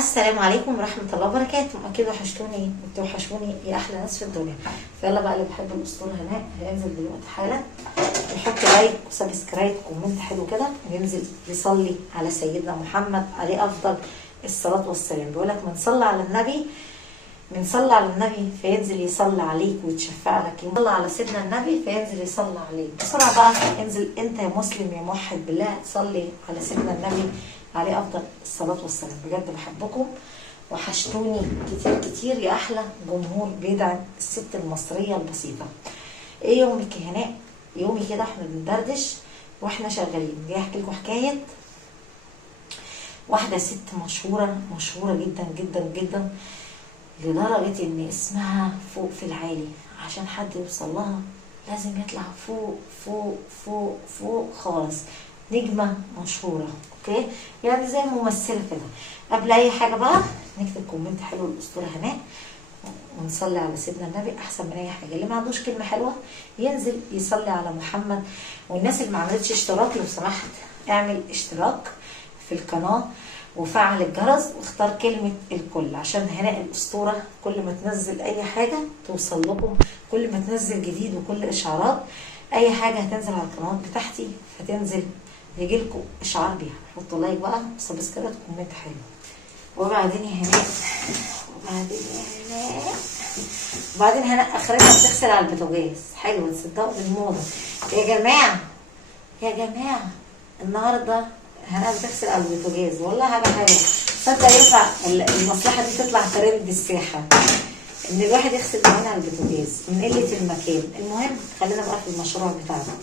السلام عليكم ورحمة الله وبركاته. أكيد وحشتوني، بتوحشوني يا أحلى ناس في الدنيا. فيلا بقى اللي بحب الأسطورة هناء هينزل دلوقتي حالا يحط لايك وسبسكرايب كومنت حلو كده، وينزل يصلي على سيدنا محمد عليه أفضل الصلاة والسلام. بيقولك من صلى على النبي فينزل يصلي عليك ويتشفع لك. يصلى على سيدنا النبي فينزل يصلي عليك. بسرعة بقى انزل انت يا مسلم يا موحد بالله صلي على سيدنا النبي عليه افضل الصلاة والسلام. بجد بحبكم، وحشتوني كتير كتير يا احلى جمهور بيدعم الست المصرية البسيطة. ايه يومك يا هناء؟ يومي كده احنا بندردش واحنا شغالين. جاي احكي لكم حكاية واحدة ست مشهورة جدا جدا جدا، لدرجة ان اسمها فوق في العالي. عشان حد يوصل لها لازم يطلع فوق فوق فوق فوق خالص. نجمة مشهورة، اوكي؟ يعني زي ممثلة كده. قبل اي حاجة بقى نكتب كومنت حلو للأسطورة هناء ونصلي على سيدنا النبي احسن من اي حاجة. اللي ما عندوش كلمة حلوة ينزل يصلي على محمد. والناس اللي ما عملتش اشتراك لو سمحت اعمل اشتراك في القناة وفعل الجرس واختار كلمة الكل، عشان هناء الأسطورة كل ما تنزل أي حاجة توصل لكم، كل ما تنزل جديد وكل إشعارات أي حاجة هتنزل على القناة بتاعتي هتنزل يجيلكم إشعار بيها. حطوا لايك بقى وسبسكرايب كومنت حلو. وبعدين يا هناء وبعدين هناء آخرتها بتغسل على البوتاجاز. حلوة، تصدقوا بالموضة يا جماعة النهارده هناء بتغسل على البوتاجاز. والله حاجه حلوه، تصدق ينفع المصلحه دي تطلع ترند الساحه ان الواحد يغسل كمان على البوتاجاز من قله المكان. المهم خلينا بقى في المشروع بتاعنا.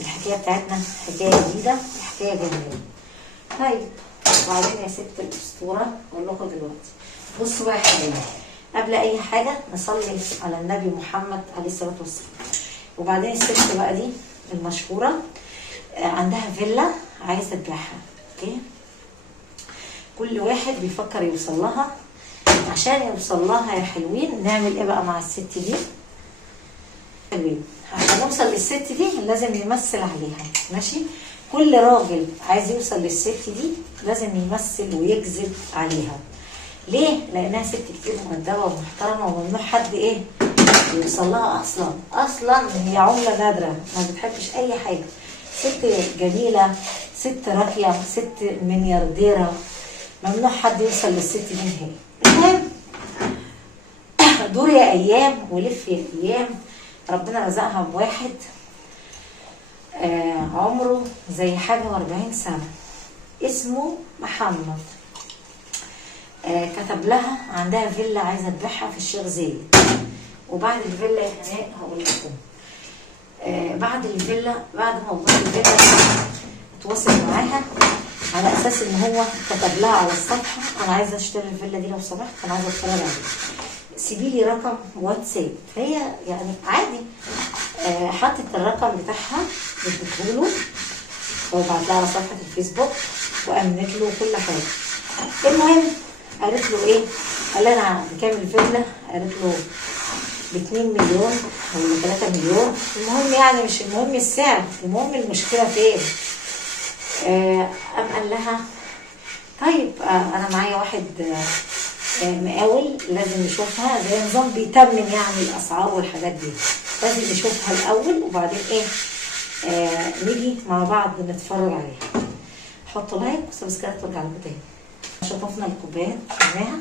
الحكايه بتاعتنا حكايه جديده وحكايه جميله. طيب وبعدين يا ست الاسطوره اقول لكم دلوقتي بصوا بقى يا حبايبي، قبل اي حاجه نصلي على النبي محمد عليه الصلاه والسلام. وبعدين الست بقى دي المشهوره عندها فيلا عايزه تبيعها، اوكي؟ كل واحد بيفكر يوصل لها. عشان يوصل لها يا حلوين نعمل ايه بقى مع الست دي؟ حلوين، عشان نوصل للست دي لازم يمثل عليها، ماشي؟ كل راجل عايز يوصل للست دي لازم يمثل ويكذب عليها. ليه؟ لانها ست كتير مؤدبه ومحترمه وممنوع حد ايه يوصل لها. اصلا هي عمله نادره، ما بتحبش اي حاجه. ست جميلة، ست راقية، ست مليارديرة، ممنوع حد يوصل للست دي نهائي. المهم دور يا ايام ولف يا ايام، ربنا رزقها بواحد عمره زي حاجة و40 سنة اسمه محمد. كتب لها عندها فيلا عايزة تبيعها في الشيخ زايد. وبعد الفيلا يا هناء هقول لكم بعد الفيلا، بعد ما وصل الفيلا اتواصل معاها على اساس ان هو كتب لها على الصفحه انا عايزه اشتري الفيلا دي لو سمحت، انا عايزه اتفرج عليها، سيبي لي رقم واتساب. فهي يعني عادي حطت الرقم بتاعها اديته له وبعت لها على صفحه الفيسبوك وامنت له كل حاجه. المهم قالت له ايه؟ قال لها بكام الفيلا؟ قالت له ب2 مليون ولا 3 مليون. المهم يعني مش المهم السعر، المهم المشكله فين. قام قال لها طيب انا معايا واحد مقاول لازم يشوفها، زي نظام بيتمن يعني الاسعار والحاجات دي، لازم يشوفها الاول وبعدين ايه نيجي مع بعض نتفرج عليها. حطوا لايك وسبسكرايب وارجعوا لكم تاني. شطفنا الكوبايات شفناها.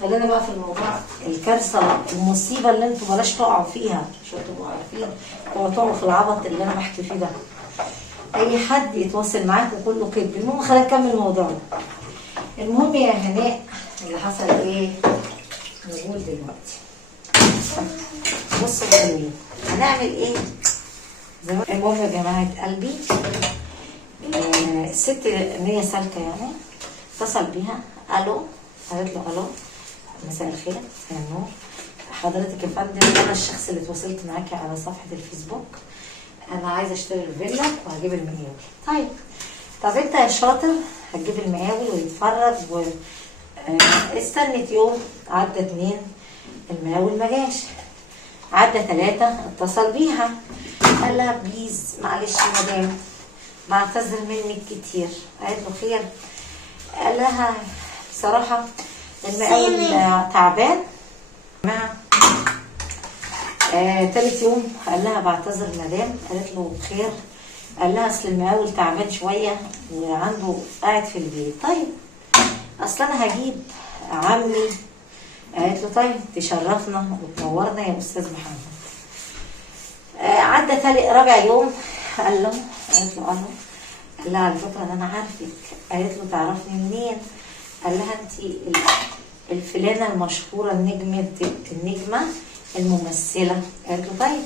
خلينا بقى في الموضوع الكارثه المصيبه اللي انتوا بلاش تقعوا فيها، عشان تبقوا عارفين تقعوا في العبط اللي انا بحكي فيه ده. اي حد يتواصل معاك وكله كذب. المهم خلينا نكمل موضوعنا. المهم يا هناء اللي حصل ايه نقول دلوقتي. بصوا يا حلوين هنعمل ايه المهم يا جماعه قلبي. الست ان هي سالكه يعني اتصل بيها. الو، قالت له الو مساء الخير، مساء النور، حضرتك يا فندم انا الشخص اللي اتواصلت معاكي على صفحه الفيسبوك، انا عايزه اشتري الفيلا وهجيب المقاول. طب انت يا شاطر هتجيب المقاول ويتفرج استنت يوم، عدى 2 المقاول ما جاش، عدى 3 اتصل بيها قال لها بليز معلش يا مدام بعتذر منك كتير. قالت له خير؟ قال لها صراحه المقاول تعبان مع تالت يوم. قال لها بعتذر مدام، قالت له بخير. قال لها اصل المقاول تعبان شويه وعنده قاعد في البيت. طيب اصل انا هجيب عمي. قالت له طيب تشرفنا وتنورنا يا استاذ محمد. عدى رابع يوم قال له، قالت له اه. قال لها على فكره انا عارفك. قالت له تعرفني منين؟ قال لها انت الفلانه المشهوره النجمه الممثله. قالت له طيب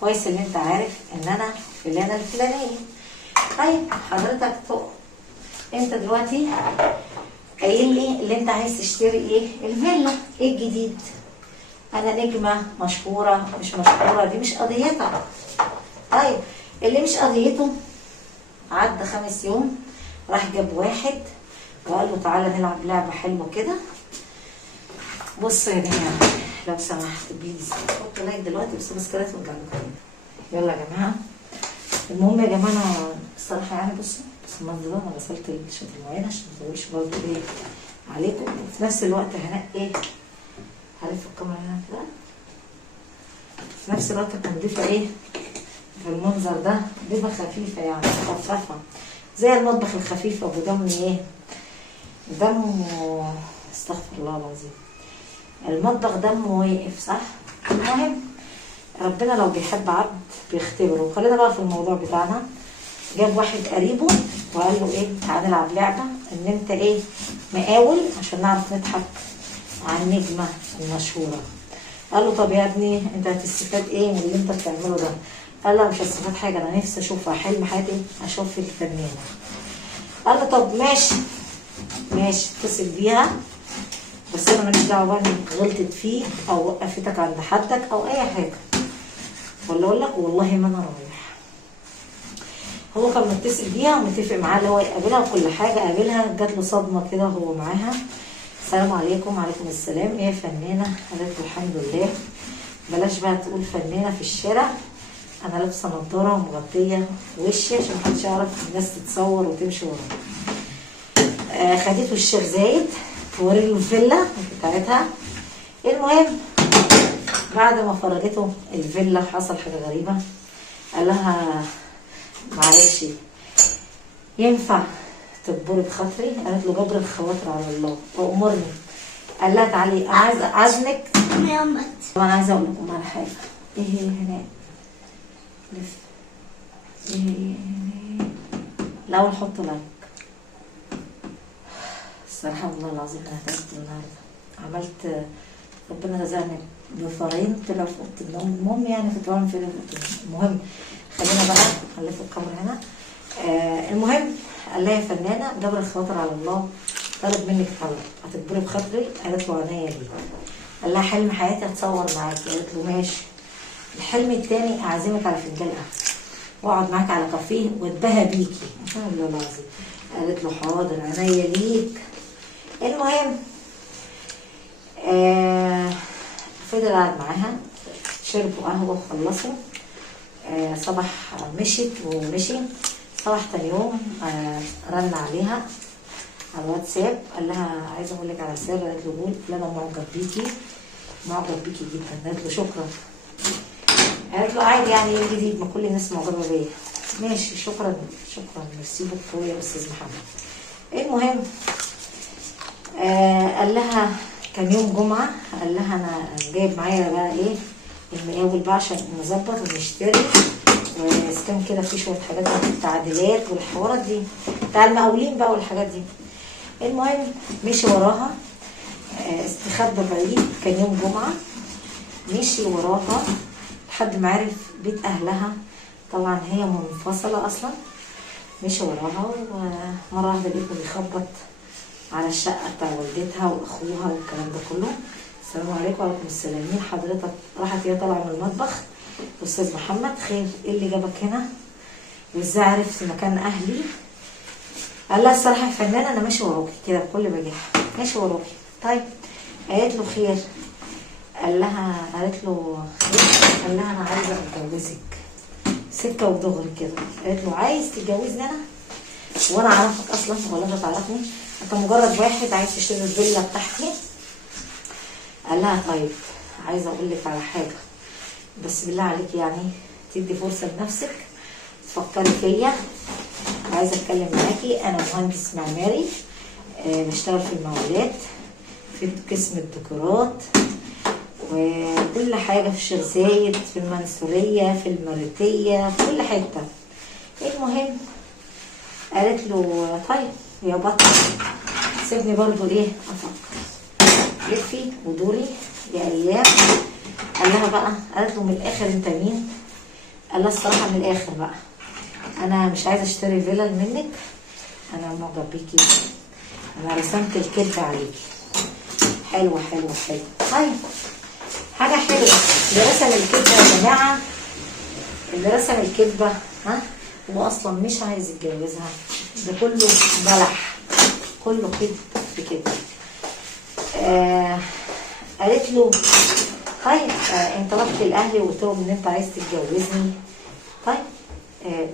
كويس اللي انت عارف ان انا فلانه الفلانيه. طيب حضرتك انت دلوقتي قايل لي اللي انت عايز تشتري ايه؟ الفيلا. ايه الجديد؟ انا نجمه مشهوره مش مشهوره دي مش قضيتها. طيب اللي مش قضيته عدى 5 يوم راح جاب واحد وقال له تعالى نلعب لعبه حلوه كده. بصوا يا جماعه لو سمحت بليز حطوا لايك دلوقتي وسبسكرايب ونرجع لكم. يلا يا جماعه. المهم يا جماعه انا الصراحه يعني بصوا بس المنظر ده انا غسلت الشط المعين عشان ما اطولش برضه ايه عليكم. وفي نفس الوقت هناك ايه هلف الكاميرا هنا كده. في نفس الوقت التنظيفه ايه في المنظر ده نظيفه خفيفه يعني مخففه زي المطبخ الخفيف ابو دم ايه دمه. استغفر الله العظيم. المطبخ دمه واقف صح. المهم ربنا لو بيحب عبد بيختبره. وخلينا بقى في الموضوع بتاعنا. جاب واحد قريبه وقال له ايه تعالى نلعب لعبه ان انت ايه مقاول عشان نعرف نضحك على النجمه المشهوره. قال له طب يا ابني انت هتستفاد ايه من اللي انت بتعمله ده؟ قال له مش هستفاد حاجه انا نفسي اشوفها حلم حياتي اشوف الفنانه. قال له طب ماشي اتصل بيها بس انا ماليش دعوه بقى ان غلطت فيك او وقفتك عند حدك او اي حاجه. ولا اقول لك والله ما انا رايح. هو كان متصل بيها ومتفق معاه اللي هو يقابلها وكل حاجه. قابلها جات له صدمه كده وهو معاها. السلام عليكم. وعليكم السلام. ايه يا فنانه؟ قالت له الحمد لله. بلاش بقى تقول فنانه في الشارع. انا لابسه نضاره ومغطيه وشي عشان محدش يعرف الناس تتصور وتمشي وراها. خدته الشيخ زايد توري له الفيلا بتاعتها. المهم بعد ما فرجته الفيلا حصل حاجه غريبه. قال لها معلش ينفع تجبري بخاطري؟ قالت له جبر الخواطر على الله وامرني. قال لها تعالي انا عايزه اعزمك. طب انا عايزه اقول لكم على حاجه. ايه هي هناك لف ايه الاول حطوا لايك. الصراحه والله العظيم انا تعبت النهارده. عملت ربنا رزقني بفارين طلعوا في اوضه النوم. المهم يعني كنت بعمل فيلم في اوضه النوم. المهم خلينا بقى نلف الكاميرا هنا. المهم قال لها يا فنانه جبر الخواطر على الله. طلب منك طلب هتجبري بخاطري؟ قالت له عينيا ليه. قال لها حلم حياتي هتصور معاكي. قالت له ماشي. الحلم التاني اعزمك على فنجان قهوه واقعد معاك على كافيه واتباهى بيكي. سبحان الله العظيم. قالت له حاضر عينيا ليك. المهم فضل قاعد معاها شربوا قهوه وخلصوا. صباح مشيت ومشي. صباح تاني يوم رن عليها على الواتساب. قال لها عايزه اقول لك على سر. قالت له قول. لا انا معجب بيكي جدا. قالت له شكرا. قالت له عادي يعني ايه جديد ما كل الناس معجبه بيا. ماشي شكرا ميرسي بوكو يا استاذ محمد. المهم قال لها كان يوم جمعه. قال لها انا جايب معايا بقى ايه المقاول بقى عشان نظبط ونشتري واسكان كده في شويه حاجات التعديلات والحوارات دي بتاع المقاولين بقى والحاجات دي. المهم مشي وراها. استخبى بعيد. كان يوم جمعه. مشي وراها لحد ما عرف بيت اهلها. طبعا هي منفصله اصلا. مشي وراها ومره واحده لقيته بيخبط على الشقه بتاع والدتها واخوها والكلام ده كله. السلام عليكم. وعليكم السلام. مين حضرتك؟ راحت هي طالعه من المطبخ. استاذ محمد خير ايه اللي جابك هنا وازاي عرفت مكان اهلي؟ قال لها الصراحه يا فنانه انا ماشي وراكي كده بكل بجاحه ماشي وراكي. طيب قالت له خير. قالت له خير. قال لها انا عايزه اتجوزك سكه ودغري كده. قالت له عايز تتجوزني انا وانا اعرفك اصلا ولا انت تعرفني؟ انت مجرد واحد عايز تشتري الفيلا بتاعتي. قال لها طيب عايزه اقول لك على حاجه، بس بالله عليك يعني تدي فرصه لنفسك تفكري فيا. عايزه اتكلم معاكي. انا مهندس معماري، بشتغل في المقاولات في قسم الديكورات وكل حاجه في الشيخ زايد، في المنصوريه، في المريوطيه، في كل حته. المهم قالت له طيب يا بطل سيبني برضو ايه افكر. لفي ودوري يا ايام. قال لها بقى، قالت له من الاخر انت مين؟ قال لها الصراحه من الاخر بقى انا مش عايزه اشتري فيلا منك، انا معجب بيكي، انا رسمت الكذبه عليكي. حلوه حلوه حلوه. طيب حاجه حلوه. اللي رسم الكذبه يا جماعه، اللي رسم الكذبه هو اصلا مش عايز يتجوزها. ده كله بلح، كله كذب في كذب. قالت له طيب انت رحت لاهلي وقلت لهم ان انت عايز تتجوزني. طيب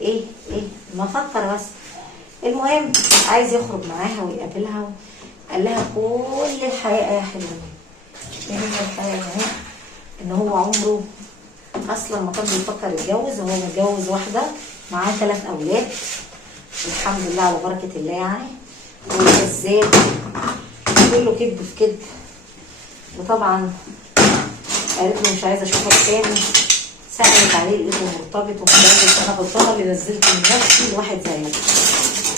ايه ما فكر بس. المهم عايز يخرج معاها ويقابلها. قال لها كل الحقيقه يا حلوه. ايه هي الحقيقه؟ ان هو عمره اصلا ما كان بيفكر يتجوز. هو متجوز واحده معاه 3 اولاد الحمد لله على بركه الله يعني. هو كذاب، كله كذب في كذب. وطبعا قالت له مش عايزه اشوفك تاني. سالت عليه لقيته مرتبط ومتجوز. انا غلطانه اللي نزلت من نفسي لواحد زيك.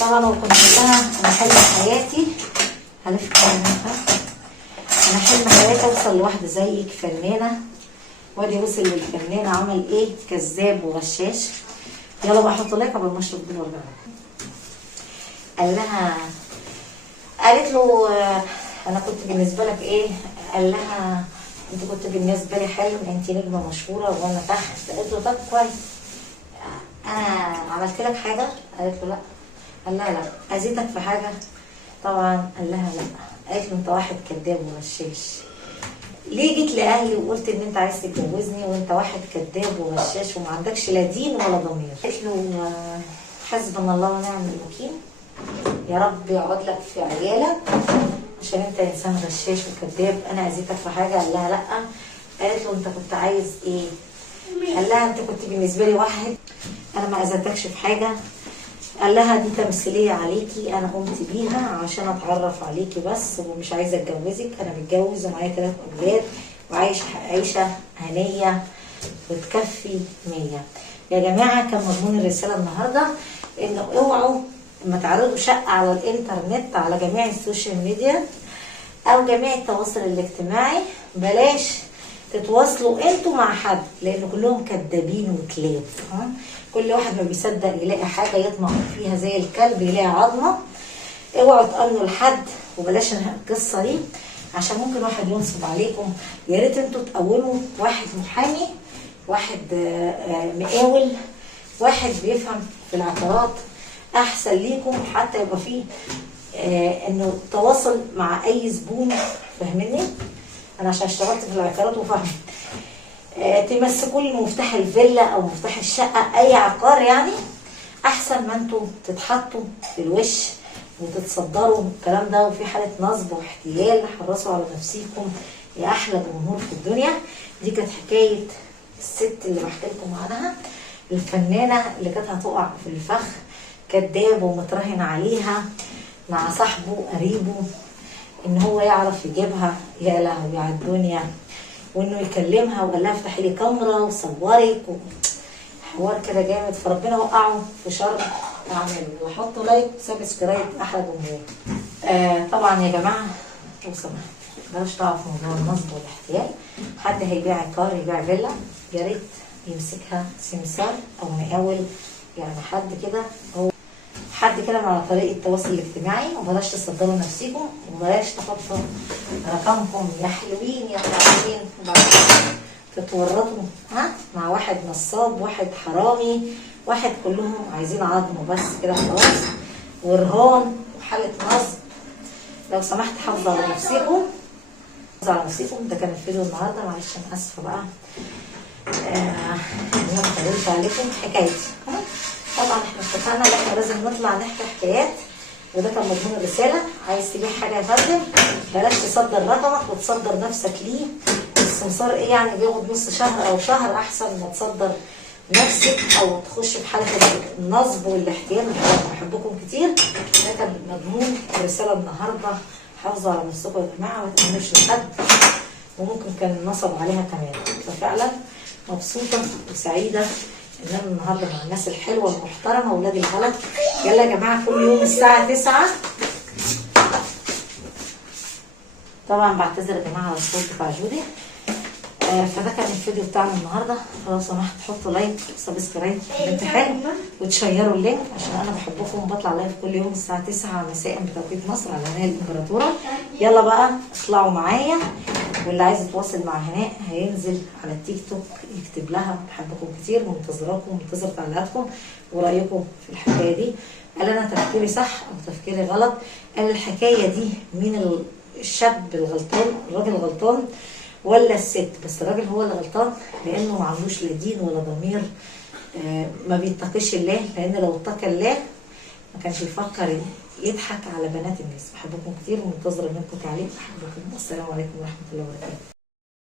طبعا وكنت لها انا حلم حياتي هلف انا حلم حياتي اوصل لواحده زيك فنانه. وادي وصل للفنانه عمل ايه؟ كذاب وغشاش. يلا بقى احط لك قبل ما اشرب دول وارجع. قال لها، قالت له انا كنت بالنسبه لك ايه؟ قال لها انت كنت بالنسبه لي حلم، انت نجمه مشهوره وانا تحت. قالت له طب كويس، انا عملت لك حاجه؟ قالت له لا. قال لها لا. اذيتك في حاجه؟ طبعا قال لها لا. قالت له انت واحد كذاب وغشاش. ليه جيت لاهلي وقلت ان انت عايز تتجوزني وانت واحد كذاب وغشاش وما عندكش لا دين ولا ضمير؟ قالت له حسبنا الله ونعم الوكيل، يا رب يقعد لك في عيالك عشان انت انسان غشاش وكذاب. انا اذيتك في حاجه؟ قال لها لا. قالت له انت كنت عايز ايه؟ قال لها انت كنت بالنسبه لي واحد، انا ما اذيتكش في حاجه. قال لها دي تمثيليه عليكي، انا قمت بيها عشان اتعرف عليكي بس، ومش عايزه اتجوزك. انا متجوز ومعايا 3 اولاد وعايش عيشه هنيه وتكفي 100. يا جماعه كان مضمون الرساله النهارده ان اوعوا لما تعرضوا شقه على الانترنت على جميع السوشيال ميديا او جميع التواصل الاجتماعي، بلاش تتواصلوا انتوا مع حد، لان كلهم كدابين وكلاب. كل واحد ما بيصدق يلاقي حاجه يطمع فيها زي الكلب يلاقي عظمه. اوعوا تامنوا لحد، وبلاش القصه دي عشان ممكن واحد ينصب عليكم. يا ريت انتوا تقوموا واحد محامي، واحد مقاول، واحد بيفهم في العقارات، احسن ليكم. حتى يبقى فيه انه تواصل مع اي زبون. فاهمني؟ انا عشان اشتغلت في العقارات وفاهم. تمسكوا لي مفتاح الفيلا او مفتاح الشقه، اي عقار يعني، احسن ما انتوا تتحطوا في الوش وتتصدروا الكلام ده. وفي حاله نصب واحتيال، حرصوا على نفسيكم يا احلى جمهور في الدنيا. دي كانت حكايه الست اللي بحكي لكم عنها، الفنانه اللي كانت هتقع في الفخ، كذاب ومتراهن عليها مع صاحبه قريبه ان هو يعرف يجيبها. يا لهوي على الدنيا. وانه يكلمها وقال لها افتحي لي كاميرا وصورك حوار كده جامد. فربنا وقعه في شر اعماله. وحطوا لايك وسبسكرايب احلى جمهور. طبعا يا جماعه لو سمحت بلاش تقعوا في موضوع النصب والاحتيال. حد هيبيع عقار يبيع فيلا، يا ريت يمسكها سمسار او مقاول، يعني حد كده مع طريقه التواصل الاجتماعي. وبلاش تصدروا نفسكم، وبلاش تحطوا رقمكم يا حلوين يا حلوين وبعدين تتورطوا مع واحد نصاب، واحد حرامي، واحد كلهم عايزين عظمه بس كده خلاص، ورهان وحاله نصب. لو سمحت حافظوا على نفسكم، حافظوا على نفسكم. ده كان الفيديو النهارده، معلش انا اسفه بقى انا طولت عليكم حكايتي. طبعا احنا اتفقنا ان احنا لازم نطلع نحكي حكايات وده كان مضمون الرساله. عايز تبيع حاجه يا فندم بلاش تصدر رقمك وتصدر نفسك ليه. السمسار ايه يعني بياخد نص شهر او شهر، احسن ما تصدر نفسك او تخش في حاله النصب والاحتيال. بحبكم كتير. ده كان مضمون الرساله النهارده. حافظوا على نفسكم يا جماعه، ما تأمنوش لحد، وممكن كان نصب عليها كمان. ففعلا مبسوطه وسعيده ان انا النهارده مع الناس الحلوه المحترمه واولاد البلد. يلا يا جماعه كل يوم الساعه 9. طبعا بعتذر يا جماعه على الصوت بتاع جودي. فده كان الفيديو بتاعنا النهارده. لو سمحت حطوا لايك وسبسكرايب كومنت حلو وتشيروا اللينك، عشان انا بحبكم وبطلع لايف كل يوم الساعه 9 مساء بتوقيت مصر على هناء الامبراطوره. يلا بقى اطلعوا معايا، واللي عايز يتواصل مع هناء هينزل على التيك توك يكتب لها. بحبكم كتير ومنتظراكم، منتظر تعليقاتكم ورايكم في الحكايه دي. قال انا تفكيري صح او تفكيري غلط؟ قال الحكايه دي مين الشاب الغلطان، الراجل غلطان ولا الست؟ بس الراجل هو اللي غلطان لانه ما عندوش لا دين ولا ضمير، ما بيتقيش الله. لان لو اتقى الله ما كانش يفكر يضحك على بنات الناس. بحبكم كتير ومنتظره منكم تعليق. بحبكم والسلام عليكم ورحمه الله وبركاته.